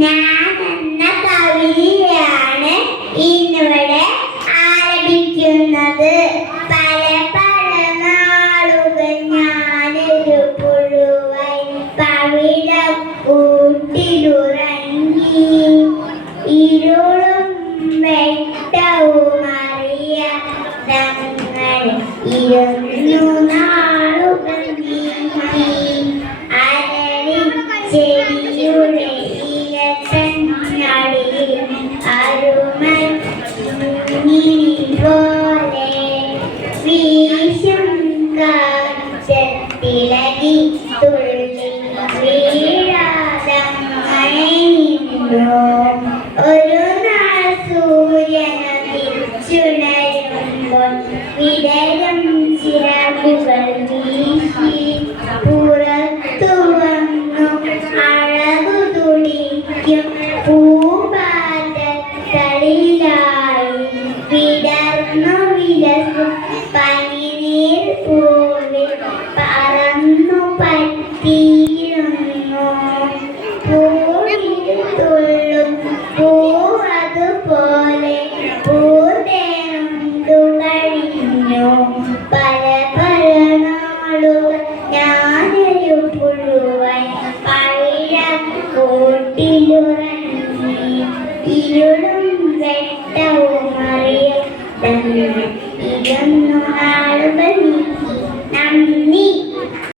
ഞാൻ എന്ന കവിതയാണ് ഇന്നിവിടെ ആരംഭിക്കുന്നത്. പല പല നാളുകൾ ഞാനൊരു പുഴുവായി പവിഴ കൂട്ടിലുറങ്ങി. ഇരുളും വെട്ടവും അറിയാതങ്ങൾ ഇരുന്നു നാളുകൾ നീക്കി. അരളി ചെടിയുടെ ഇലത്തന്നടിയിൽ അരുമഞ്ഞിനി പോലെ വീശും കാറ്റത്തിളകി തുള്ളി വീഴാതങ്ങളെ നിന്നു. ഒരു നാൾ സൂര്യനുദിച്ചുണരുമ്പോൾ വിടരും ചിറകുകൾ വീശി പുറത്തു വന്നു അഴകു തുടിക്കും